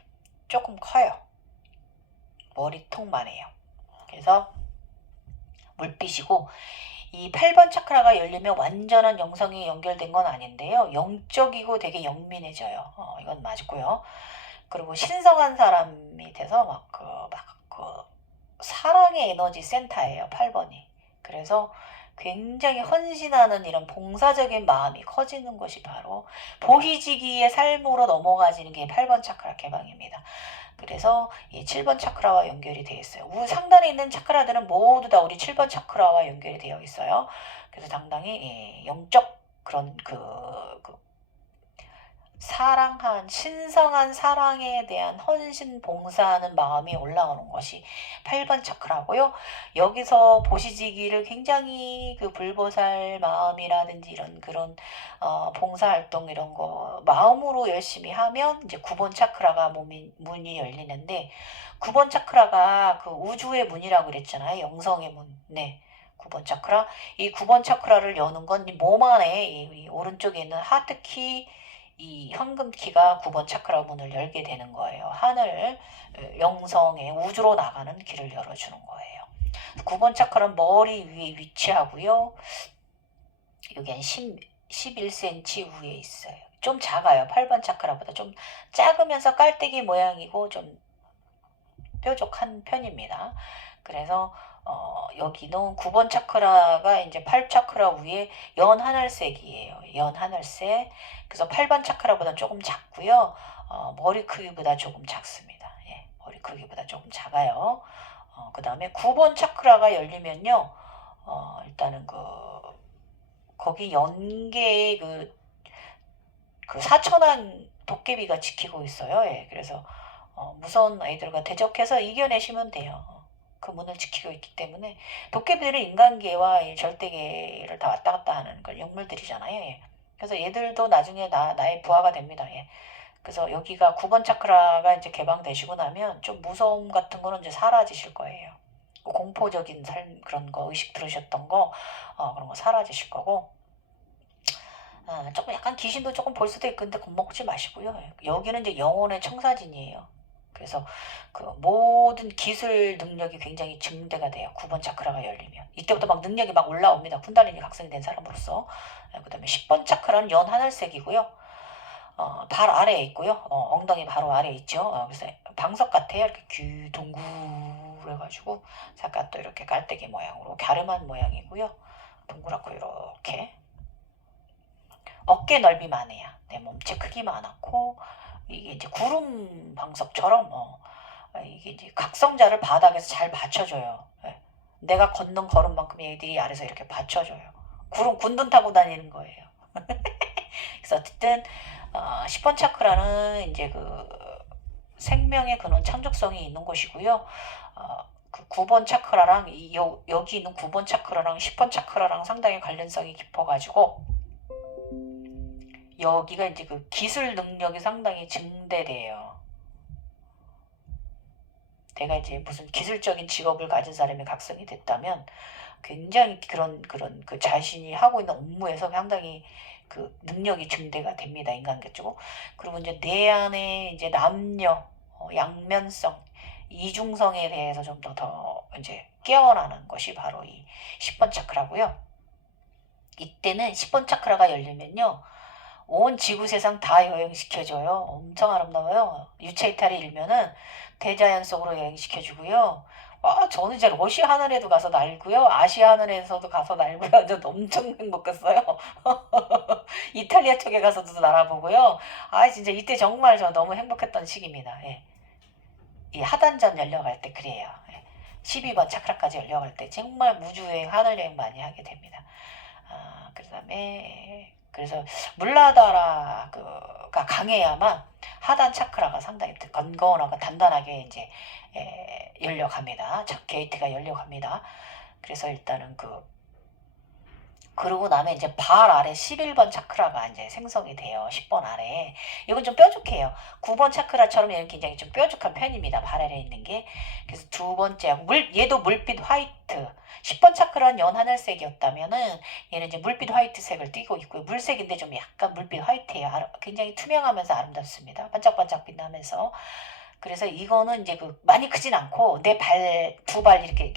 조금 커요. 머리통만 해요. 그래서 물빛이고 이 8번 차크라가 열리면 완전한 영성이 연결된 건 아닌데요. 영적이고 되게 영민해져요. 이건 맞고요. 그리고 신성한 사람이 돼서 막 사랑의 에너지 센터예요. 8번이. 그래서 굉장히 헌신하는 이런 봉사적인 마음이 커지는 것이 바로 보희지기의 삶으로 넘어가지는 게 8번 차크라 개방입니다. 그래서 이 7번 차크라와 연결이 되어 있어요. 상단에 있는 차크라들은 모두 다 우리 7번 차크라와 연결이 되어 있어요. 그래서 상당히 영적 그런 사랑한 신성한 사랑에 대한 헌신 봉사하는 마음이 올라오는 것이 8번 차크라고요. 여기서 보시지기를 굉장히 그 불보살 마음이라든지 이런 그런 봉사활동 이런 거 마음으로 열심히 하면 이제 9번 차크라가 문이 열리는데 9번 차크라가 그 우주의 문이라고 그랬잖아요. 영성의 문. 네. 9번 차크라. 이 9번 차크라를 여는 건 몸 안에 이 오른쪽에 있는 하트키 이 황금키가 9번 차크라 문을 열게 되는 거예요. 하늘, 영성의 우주로 나가는 길을 열어주는 거예요. 9번 차크라는 머리 위에 위치하고요. 여기 한 11cm 위에 있어요. 좀 작아요. 8번 차크라보다 좀 작으면서 깔때기 모양이고 좀 뾰족한 편입니다. 그래서 여기는 9번 차크라가 이제 8차크라 위에 연하늘색이에요. 연하늘색. 그래서 8번 차크라보다 조금 작고요. 머리 크기보다 조금 작습니다. 예, 머리 크기보다 조금 작아요. 그 다음에 9번 차크라가 열리면요. 일단은 거기 연계의 그 사천한 도깨비가 지키고 있어요. 예, 그래서 무서운 아이들과 대적해서 이겨내시면 돼요. 그 문을 지키고 있기 때문에 도깨비들은 인간계와 절대계를 다 왔다 갔다 하는 그런 영물들이잖아요. 예. 그래서 얘들도 나중에 나의 부하가 됩니다. 예. 그래서 여기가 9번 차크라가 이제 개방되시고 나면 좀 무서움 같은 거는 이제 사라지실 거예요. 공포적인 삶 그런 거 의식 들으셨던 거 그런 거 사라지실 거고 조금 약간 귀신도 조금 볼 수도 있고 근데 겁먹지 마시고요. 여기는 이제 영혼의 청사진이에요. 그래서 그 모든 기술 능력이 굉장히 증대가 돼요. 9번 차크라가 열리면. 이때부터 막 능력이 막 올라옵니다. 쿤달리니 각성이 된 사람으로서. 그 다음에 10번 차크라는 연하늘색이고요. 발 아래에 있고요. 엉덩이 바로 아래에 있죠. 그래서 방석 같아요. 이렇게 둥글 해가지고 잠깐 또 이렇게 깔때기 모양으로 갸름한 모양이고요. 동그랗고 이렇게 어깨 넓이만 해요. 내 몸체 크기만 하고 이게 이제 구름 방석처럼 이게 이제 각성자를 바닥에서 잘 받쳐줘요. 예. 내가 걷는 걸음만큼 얘들이 아래서 이렇게 받쳐줘요. 구름 군둔 타고 다니는 거예요. 그래서 어쨌든 10번 차크라는 이제 그 생명의 근원 창조성이 있는 곳이고요. 그 9번 차크라랑 여기 있는 9번 차크라랑 10번 차크라랑 상당히 관련성이 깊어가지고 여기가 이제 그 기술 능력이 상당히 증대돼요. 내가 이제 무슨 기술적인 직업을 가진 사람이 각성이 됐다면 굉장히 그런 그 자신이 하고 있는 업무에서 상당히 그 능력이 증대가 됩니다. 인간계적으로. 그리고 이제 내 안에 이제 남녀, 양면성, 이중성에 대해서 좀 더 이제 깨어나는 것이 바로 이 10번 차크라고요. 이때는 10번 차크라가 열리면요. 온 지구 세상 다 여행시켜줘요. 엄청 아름다워요. 유체이탈이 일면은 대자연 속으로 여행시켜주고요. 저는 이제 러시아 하늘에도 가서 날고요. 아시아 하늘에서도 가서 날고요. 저 엄청 행복했어요. 이탈리아 쪽에 가서도 날아보고요. 진짜 이때 정말 저 너무 행복했던 시기입니다. 예. 이 하단전 열려갈 때 그래요. 예. 12번 차크라까지 열려갈 때 정말 무주여행, 하늘여행 많이 하게 됩니다. 그 다음에 그래서 물라다라가 강해야만 하단 차크라가 상당히 건건하고 단단하게 이제 열려갑니다. 게이트가 열려갑니다. 그래서 일단은 그러고 나면 이제 발 아래 11번 차크라가 이제 생성이 돼요. 10번 아래. 이건 좀 뾰족해요. 9번 차크라처럼 얘는 굉장히 좀 뾰족한 편입니다. 발 아래에 있는 게. 그래서 두 번째, 얘도 물빛 화이트. 10번 차크라는 연하늘색이었다면은 얘는 이제 물빛 화이트색을 띠고 있고요. 물색인데 좀 약간 물빛 화이트예요. 굉장히 투명하면서 아름답습니다. 반짝반짝 빛나면서. 그래서 이거는 이제 많이 크진 않고 내 발, 두 발 이렇게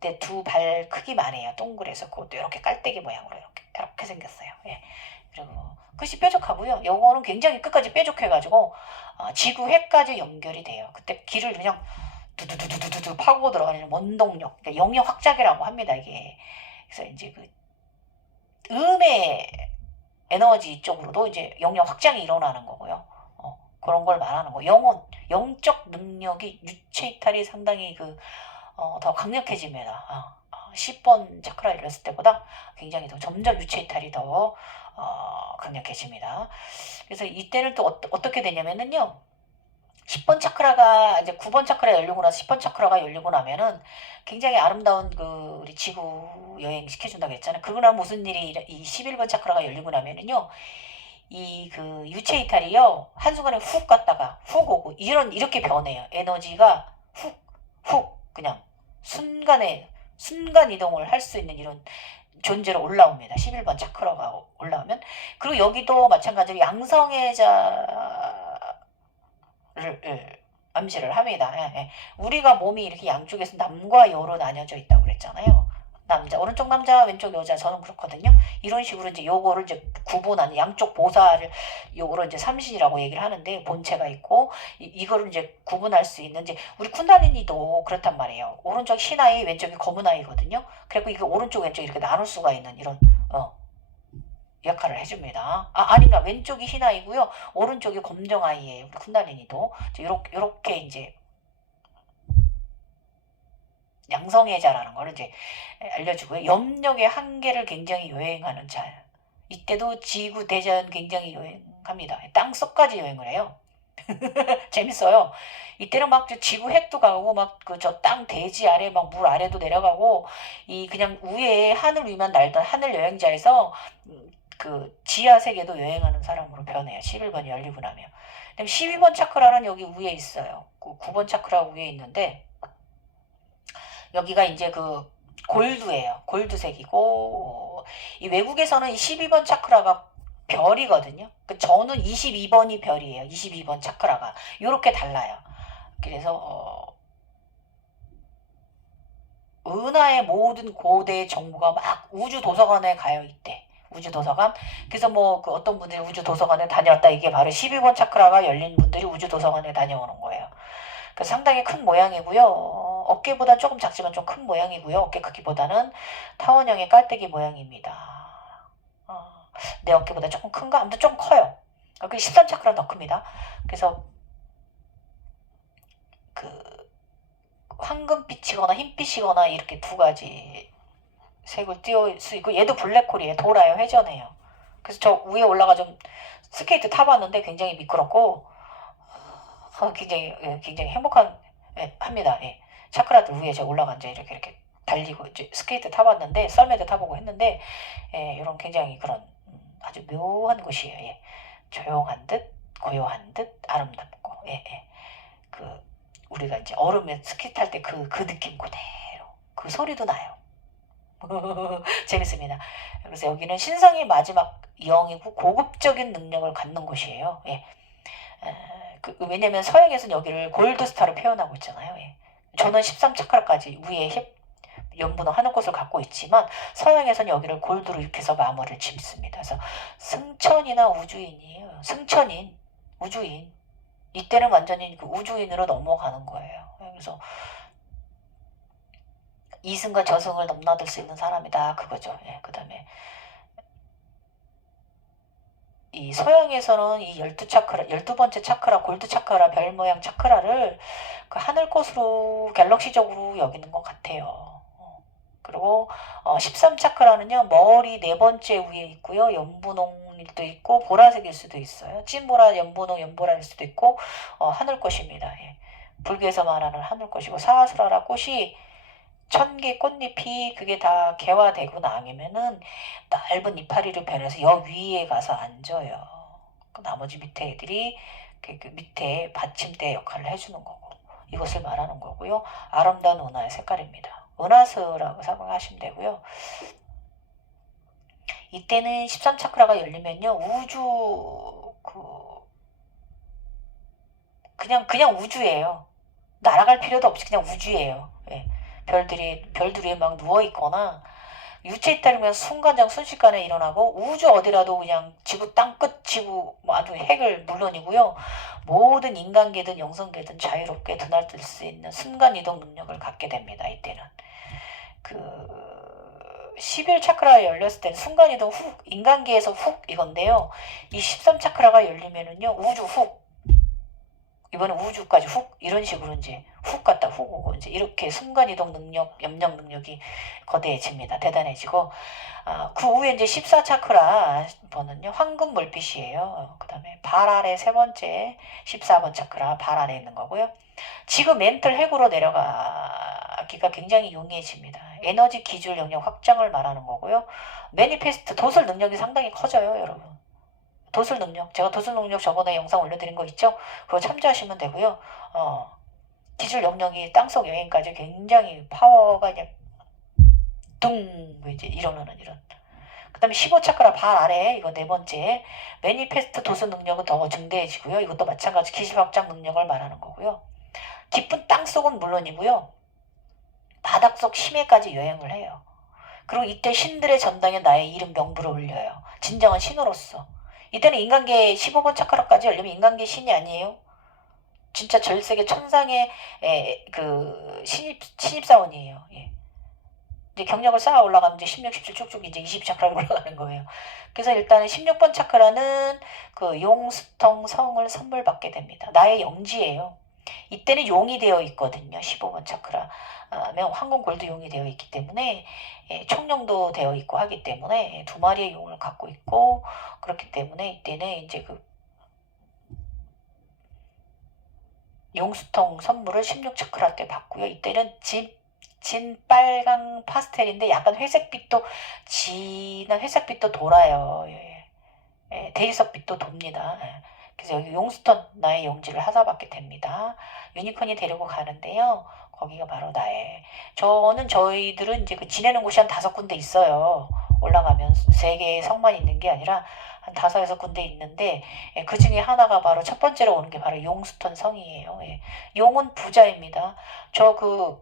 내 두 발 크기만 해요. 동그래서 그것도 이렇게 깔때기 모양으로 이렇게 생겼어요. 예. 그리고 끝이 뾰족하고요. 요거는 굉장히 끝까지 뾰족해가지고 지구회까지 연결이 돼요. 그때 길을 그냥 두두두두두두 파고 들어가는 원동력, 그러니까 영역 확장이라고 합니다. 이게 그래서 이제 그 음의 에너지 쪽으로도 이제 영역 확장이 일어나는 거고요. 그런 걸 말하는 거. 영적 능력이 유체 이탈이 상당히 더 강력해집니다. 10번 차크라 열렸을 때보다 굉장히 더 점점 유체 이탈이 더 강력해집니다. 그래서 이때는 또 어떻게 되냐면은요. 10번 차크라가 이제 9번 차크라 열리고 나서 10번 차크라가 열리고 나면은 굉장히 아름다운 우리 지구 여행 시켜준다고 했잖아요. 그러고 나면 무슨 일이 이 11번 차크라가 열리고 나면은요. 이 유체 이탈이요. 한순간에 훅 갔다가 훅 오고 이렇게 변해요. 에너지가 훅 그냥 순간 이동을 할 수 있는 이런 존재로 올라옵니다. 11번 차크라가 올라오면. 그리고 여기도 마찬가지로 양성애자를 암시를 합니다. 예, 예. 우리가 몸이 이렇게 양쪽에서 남과 여로 나뉘어져 있다고 그랬잖아요. 남자, 오른쪽 남자, 왼쪽 여자, 저는 그렇거든요. 이런 식으로 이제 요거를 이제 구분하는 양쪽 보살을 요거를 이제 삼신이라고 얘기를 하는데 본체가 있고 이거를 이제 구분할 수 있는 이제 우리 쿤달리니도 그렇단 말이에요. 오른쪽 흰 아이, 왼쪽이 검은 아이거든요. 그리고 이게 오른쪽 왼쪽 이렇게 나눌 수가 있는 이런 역할을 해줍니다. 아닌가 왼쪽이 흰 아이고요. 오른쪽이 검정 아이예요. 우리 쿤달리니도 요렇게 이제 양성애자라는 걸 이제 알려주고요. 염력의 한계를 굉장히 여행하는 자. 이때도 지구 대전 굉장히 여행합니다. 땅속까지 여행을 해요. 재밌어요. 이때는 막 지구 핵도 가고 막 저 땅 대지 아래 막 물 아래도 내려가고 이 그냥 위에 하늘 위만 날던 하늘 여행자에서 지하 세계도 여행하는 사람으로 변해요. 11번이 열리고 나면. 12번 차크라는 여기 위에 있어요. 9번 차크라 위에 있는데 여기가 이제 골드예요. 골드색이고 이 외국에서는 이 12번 차크라가 별이거든요. 저는 22번이 별이에요. 22번 차크라가 이렇게 달라요. 그래서 은하의 모든 고대의 정보가 막 우주 도서관에 가요. 이때 우주 도서관. 그래서 어떤 분들이 우주 도서관에 다녀왔다. 이게 바로 12번 차크라가 열린 분들이 우주 도서관에 다녀오는 거예요. 상당히 큰 모양이고요. 어깨보다 조금 작지만 좀 큰 모양이고요. 어깨 크기보다는 타원형의 깔때기 모양입니다. 내 어깨보다 조금 큰가? 아무튼 좀 커요. 13차크라 더 큽니다. 그래서 황금빛이거나 흰빛이거나 이렇게 두 가지 색을 띄울 수 있고 얘도 블랙홀이에요. 돌아요. 회전해요. 그래서 저 위에 올라가 좀 스케이트 타봤는데 굉장히 미끄럽고 굉장히 행복한 합니다. 예. 차크라들 위에 제가 올라가 이제 이렇게 달리고 이제 스케이트 타봤는데 썰매도 타보고 했는데 이런 굉장히 그런 아주 묘한 곳이에요. 예. 조용한 듯 고요한 듯 아름답고 우리가 이제 얼음에 스키 탈 때 그 느낌 그대로 그 소리도 나요. 재밌습니다. 그래서 여기는 신성의 마지막 영이고 고급적인 능력을 갖는 곳이에요. 예. 왜냐면 서양에서는 여기를 골드스타로 표현하고 있잖아요. 예. 저는 13차크라까지 위에 연분을 하는 곳을 갖고 있지만 서양에서는 여기를 골드로 이렇게 해서 마무리를 짓습니다. 그래서 승천이나 우주인이에요. 승천인, 우주인. 이때는 완전히 우주인으로 넘어가는 거예요. 그래서 이승과 저승을 넘나들 수 있는 사람이다. 그거죠. 예, 그 다음에 이 서양에서는 이 12차크라, 12번째 차크라, 골드 차크라, 별 모양 차크라를 하늘꽃으로 갤럭시적으로 여기는 것 같아요. 그리고 13차크라는요. 머리 네 번째 위에 있고요. 연분홍일도 있고 보라색일 수도 있어요. 찐보라, 연분홍, 연보라일 수도 있고 하늘꽃입니다. 예. 불교에서 말하는 하늘꽃이고 사하스라라 꽃이 1000개 꽃잎이 그게 다 개화되고 나면은 넓은 이파리로 변해서 여 위에 가서 앉아요. 그 나머지 밑에 애들이 그 밑에 받침대 역할을 해주는 거고, 이것을 말하는 거고요. 아름다운 은하의 색깔입니다. 은하수라고 생각하시면 되고요. 이때는 13차크라가 열리면요, 우주 그냥 우주예요. 날아갈 필요도 없이 그냥 우주예요. 예. 별들이 막 누워 있거나 유체에 따르면 순간적 순식간에 일어나고, 우주 어디라도 그냥 지구 땅끝 지구 뭐 아주 핵을 물론이고요, 모든 인간계든 영성계든 자유롭게 드나들 수 있는 순간 이동 능력을 갖게 됩니다. 이때는 그 11차크라가 열렸을 때는 순간 이동 훅, 인간계에서 훅 이건데요, 이 13차크라가 열리면은요, 우주 훅, 이번에 우주까지 훅, 이런 식으로 이제 훅 갔다 훅 오고, 이제 이렇게 순간이동 능력, 염력 능력이 거대해집니다. 대단해지고, 그 후에 이제 14차크라 번은요, 황금 물빛이에요. 그 다음에 발 아래 세 번째 14번 차크라 발 아래 있는 거고요. 지금 멘탈 핵으로 내려가기가 굉장히 용이해집니다. 에너지 기술 영역 확장을 말하는 거고요. 매니페스트 도술 능력이 상당히 커져요, 여러분. 도술 능력, 제가 도술 능력 저번에 영상 올려드린 거 있죠? 그거 참조하시면 되고요. 기술 영역이 땅속 여행까지 굉장히 파워가 그냥 둥 이제 일어나는 이런. 그 다음에 15차크라 발 아래, 이거 네 번째 매니페스트 도술 능력은 더 증대해지고요. 이것도 마찬가지 기술 확장 능력을 말하는 거고요. 깊은 땅속은 물론이고요, 바닥속 심해까지 여행을 해요. 그리고 이때 신들의 전당에 나의 이름 명부를 올려요. 진정한 신으로서. 이때는 인간계 15번 차크라까지 열리면 인간계 신이 아니에요. 진짜 절세계 천상의 그 신입사원이에요. 예. 이제 경력을 쌓아 올라가면 이제 16, 17 쭉쭉 이제 20차크라로 올라가는 거예요. 그래서 일단은 16번 차크라는 그 용스통 성을 선물 받게 됩니다. 나의 영지예요. 이때는 용이 되어 있거든요. 15번 차크라면 황금 골드 용이 되어 있기 때문에, 청룡도 되어 있고 하기 때문에 두 마리의 용을 갖고 있고, 그렇기 때문에 이때는 이제 그 용수통 선물을 16차크라 때 받고요. 이때는 진 빨강 파스텔인데 약간 회색빛도, 진한 회색빛도 돌아요. 예. 예, 대리석빛도 돕니다. 예. 그래서 여기 용스턴 나의 용지를 하사받게 됩니다. 유니콘이 데리고 가는데요. 거기가 바로 저희들은 이제 그 지내는 곳이 한 5군데 있어요. 올라가면 3개의 성만 있는 게 아니라 한 5, 6군데 있는데, 예, 그 중에 하나가 바로 첫 번째로 오는 게 바로 용스턴 성이에요. 예. 용은 부자입니다. 저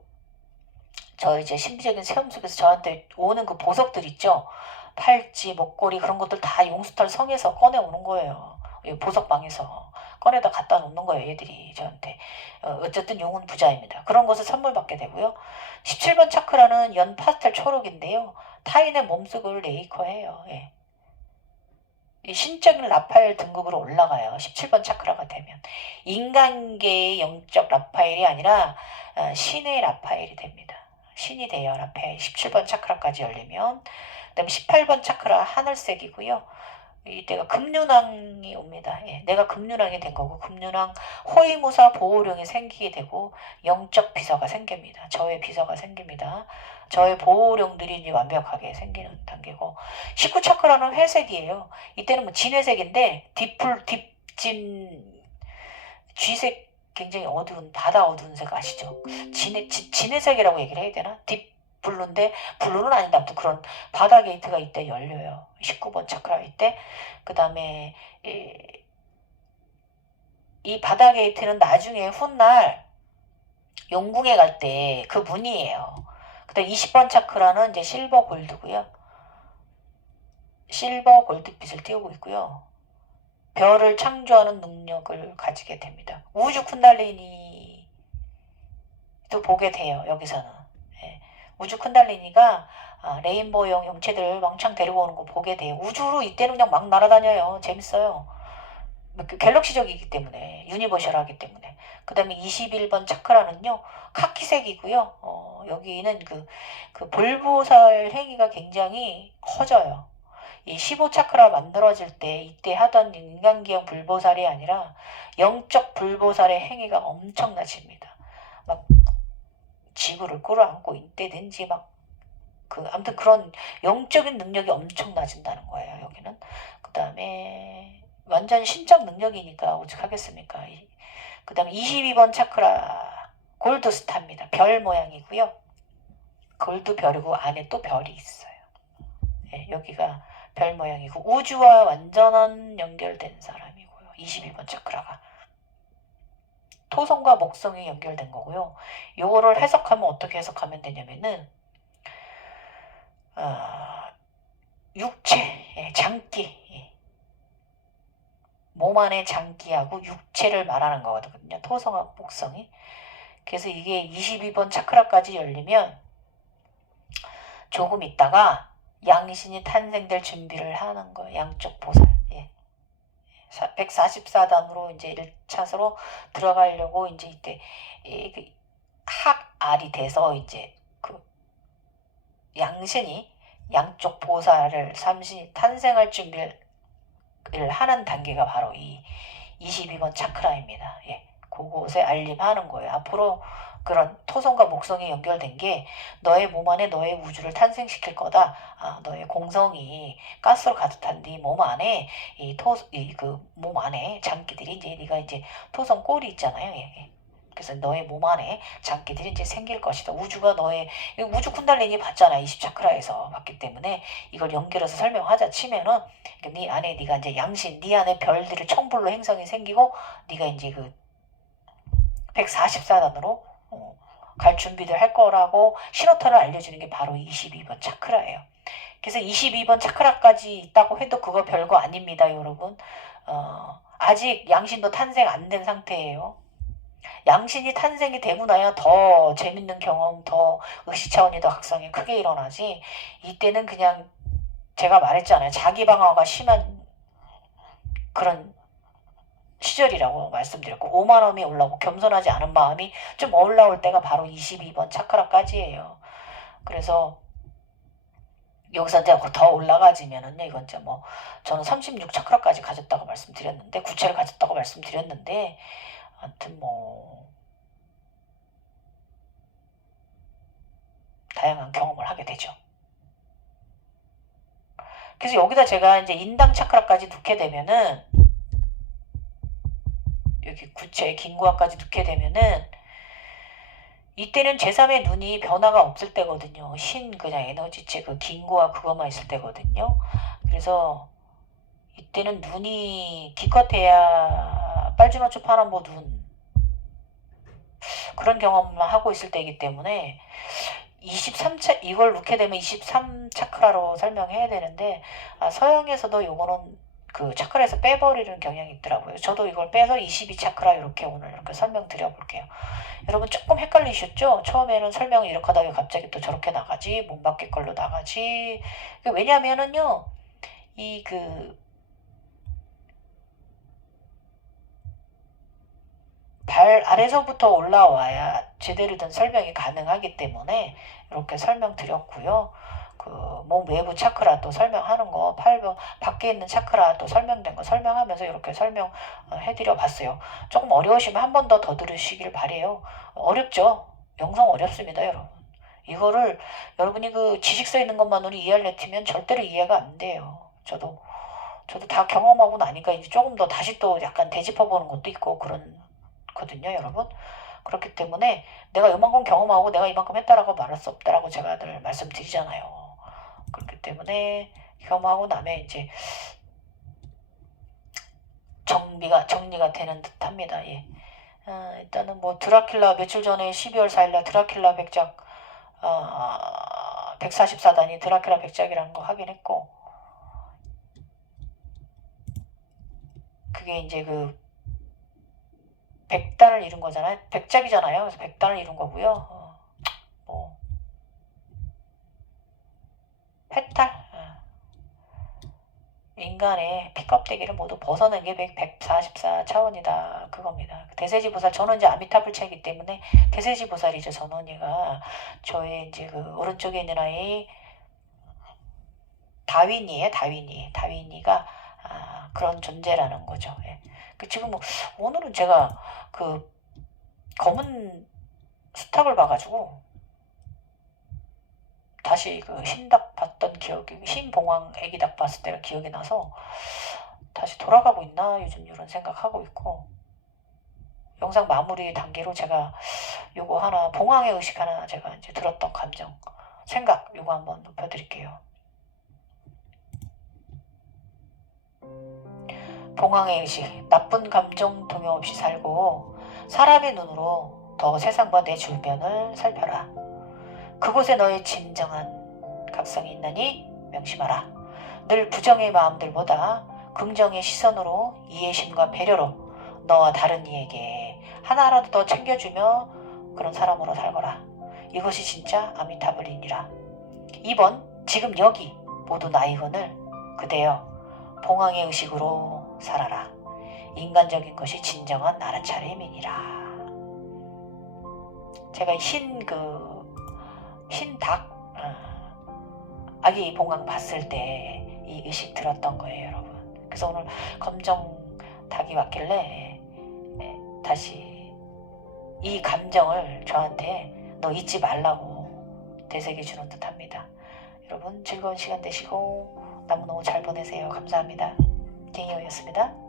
이제 신비적인 체험 속에서 저한테 오는 그 보석들 있죠? 팔찌, 목걸이, 그런 것들 다 용스털 성에서 꺼내오는 거예요. 보석방에서 꺼내다 갖다 놓는 거예요, 얘들이 저한테. 어쨌든 용은 부자입니다. 그런 것을 선물 받게 되고요. 17번 차크라는 연 파스텔 초록인데요, 타인의 몸속을 레이커해요. 예. 이 신적인 라파엘 등급으로 올라가요. 17번 차크라가 되면. 인간계의 영적 라파엘이 아니라 신의 라파엘이 됩니다. 신이 돼요, 라파엘. 17번 차크라까지 열리면. 그 다음에 18번 차크라 하늘색이고요. 이때가 금륜왕이 옵니다. 예, 내가 금륜왕이 된 거고, 금륜왕 호위무사 보호령이 생기게 되고, 영적 비서가 생깁니다. 저의 비서가 생깁니다. 저의 보호령들이 이제 완벽하게 생기는 단계고, 19차크라는 회색이에요. 이때는 뭐 진회색인데, 딥진, 쥐색, 굉장히 어두운, 바다 어두운 색 아시죠? 진회색이라고 얘기를 해야 되나? 블루인데, 블루는 아니다. 아무튼 그런 바다 게이트가 이때 열려요. 19번 차크라 이때. 그 다음에 이 바다 게이트는 나중에 훗날 용궁에 갈 때 그 문이에요. 그 다음 20번 차크라는 이제 실버 골드고요. 실버 골드빛을 띄우고 있고요. 별을 창조하는 능력을 가지게 됩니다. 우주 쿤달리니도 보게 돼요, 여기서는. 예. 우주 쿤달리니가 레인보우형 영체들을 왕창 데리고 오는 거 보게 돼요. 우주로 이때는 그냥 막 날아다녀요. 재밌어요. 갤럭시적이기 때문에, 유니버셜하기 때문에. 그 다음에 21번 차크라는요, 카키색이고요. 여기는 그 볼보살 행위가 굉장히 커져요. 이 15차크라 만들어질 때 이때 하던 인간기형 불보살이 아니라 영적 불보살의 행위가 엄청나집니다. 막 지구를 끌어안고 있다든지 아무튼 그런 영적인 능력이 엄청 낮은다는 거예요, 여기는. 그 다음에 완전 신적 능력이니까 오죽하겠습니까. 그 다음에 22번 차크라 골드스타입니다. 별 모양이고요. 골드별이고 안에 또 별이 있어요. 예, 여기가 별 모양이고 우주와 완전한 연결된 사람이고요. 22번 차크라가. 토성과 목성이 연결된 거고요. 요거를 해석하면 어떻게 해석하면 되냐면은 육체, 장기, 몸 안의 장기하고 육체를 말하는 거거든요. 토성하고 목성이. 그래서 이게 22번 차크라까지 열리면 조금 있다가 양신이 탄생될 준비를 하는 거예요. 양쪽 보살. 144단으로 이제 1차서로 들어가려고 이제 이때 학알이 돼서 이제 그 양신이 양쪽 보살을 삼신이 탄생할 준비를 하는 단계가 바로 이 22번 차크라입니다. 그곳에 알림하는 거예요. 앞으로 그런 토성과 목성이 연결된 게 너의 몸 안에 너의 우주를 탄생시킬 거다. 너의 공성이 가스로 가득한 네 몸 안에 그 몸 안에 장기들이 이제 네가 이제 토성 꼴이 있잖아요. 그래서 너의 몸 안에 장기들이 이제 생길 것이다. 우주가 너의 우주 쿤달리니 봤잖아. 20차크라에서 봤기 때문에 이걸 연결해서 설명하자 치면은 네 안에 네가 이제 양신, 네 안에 별들의 청불로 행성이 생기고 네가 이제 그 144단으로 갈 준비를 할 거라고 신호탄을 알려주는 게 바로 22번 차크라예요. 그래서 22번 차크라까지 있다고 해도 그거 별거 아닙니다, 여러분. 아직 양신도 탄생 안 된 상태예요. 양신이 탄생이 되고 나야 더 재밌는 경험, 더 의식 차원이 더 각성이 크게 일어나지. 이때는 그냥 제가 말했잖아요. 자기 방어가 심한 그런 시절이라고 말씀드렸고 오만함이 올라오고 겸손하지 않은 마음이 좀 올라올 때가 바로 22번 차크라까지예요. 그래서 여기서 이제 더 올라가지면은요, 이건 이제 뭐 저는 36 차크라까지 가졌다고 말씀드렸는데 구체를 가졌다고 말씀드렸는데 아무튼 뭐 다양한 경험을 하게 되죠. 그래서 여기다 제가 이제 인당 차크라까지 넣게 되면은 여기 구체 긴구화까지 넣게 되면은 이때는 제3의 눈이 변화가 없을 때거든요. 그냥 에너지체 그 긴구화 그것만 있을 때거든요. 그래서 이때는 눈이 기껏해야 빨주노초 파란보 눈 그런 경험만 하고 있을 때이기 때문에 23차 이걸 넣게 되면 23차크라로 설명해야 되는데 서양에서도 요거는 그 차크라에서 빼버리는 경향이 있더라고요. 저도 이걸 빼서 22차크라 이렇게 오늘 이렇게 설명드려 볼게요. 여러분 조금 헷갈리셨죠? 처음에는 설명을 이렇게 하다가 갑자기 또 저렇게 나가지 몸 밖에 걸로 나가지. 왜냐면은요 이 발 아래서부터 올라와야 제대로 된 설명이 가능하기 때문에 이렇게 설명드렸고요. 그 몸 외부 차크라 또 설명하는 거, 밖에 있는 차크라 또 설명된 거 설명하면서 이렇게 설명해드려 봤어요. 조금 어려우시면 한 번 더 들으시길 바래요. 어렵죠? 영성 어렵습니다, 여러분. 이거를 여러분이 그 지식 써 있는 것만으로 이해하려 치면 절대로 이해가 안 돼요. 저도 다 경험하고 나니까 이제 조금 더 다시 또 약간 되짚어보는 것도 있고 그렇거든요, 여러분. 그렇기 때문에 내가 이만큼 경험하고 내가 이만큼 했다라고 말할 수 없다라고 제가 늘 말씀드리잖아요. 그렇기 때문에 경험하고 나면 이제 정리가 되는 듯합니다. 일단은 뭐 드라큘라 며칠 전에 12월 4일날 드라큘라 백작 144단이 드라큘라 백작이라는 거 확인했고 그게 이제 그 100단을 이룬 거잖아요. 백작이잖아요. 그래서 100단을 이룬 거고요. 뭐 해탈 인간의 픽업되기를 모두 벗어난 게 144차원이다. 그겁니다. 대세지보살, 저는 이제 아미타불체이기 때문에 대세지보살이죠. 전원이가. 저의 이제 그 오른쪽에 있는 아이, 다윈이에요. 다윈이가, 그런 존재라는 거죠. 지금 뭐, 오늘은 제가 그 검은 수탉을 봐가지고, 다시 그 흰닭 봤던 기억이, 흰봉황 애기닭 봤을 때가 기억이 나서 다시 돌아가고 있나 요즘 이런 생각하고 있고, 영상 마무리 단계로 제가 요거 하나, 봉황의 의식 하나 제가 이제 들었던 감정, 생각 요거 한번 높여드릴게요. 봉황의 의식, 나쁜 감정 동요 없이 살고 사람의 눈으로 더 세상과 내 주변을 살펴라. 그곳에 너의 진정한 각성이 있나니 명심하라. 늘 부정의 마음들보다 긍정의 시선으로 이해심과 배려로 너와 다른 이에게 하나라도 더 챙겨주며 그런 사람으로 살거라. 이것이 진짜 아미타불이니라. 2번, 지금 여기 모두 나이건을 그대여 봉황의 의식으로 살아라. 인간적인 것이 진정한 알아차림이니라. 제가 흰 닭, 아기 봉황 봤을 때 이 의식 들었던 거예요, 여러분. 그래서 오늘 검정 닭이 왔길래 다시 이 감정을 저한테 너 잊지 말라고 되새겨 주는 듯 합니다. 여러분 즐거운 시간 되시고 너무너무 잘 보내세요. 감사합니다. 갱이호였습니다.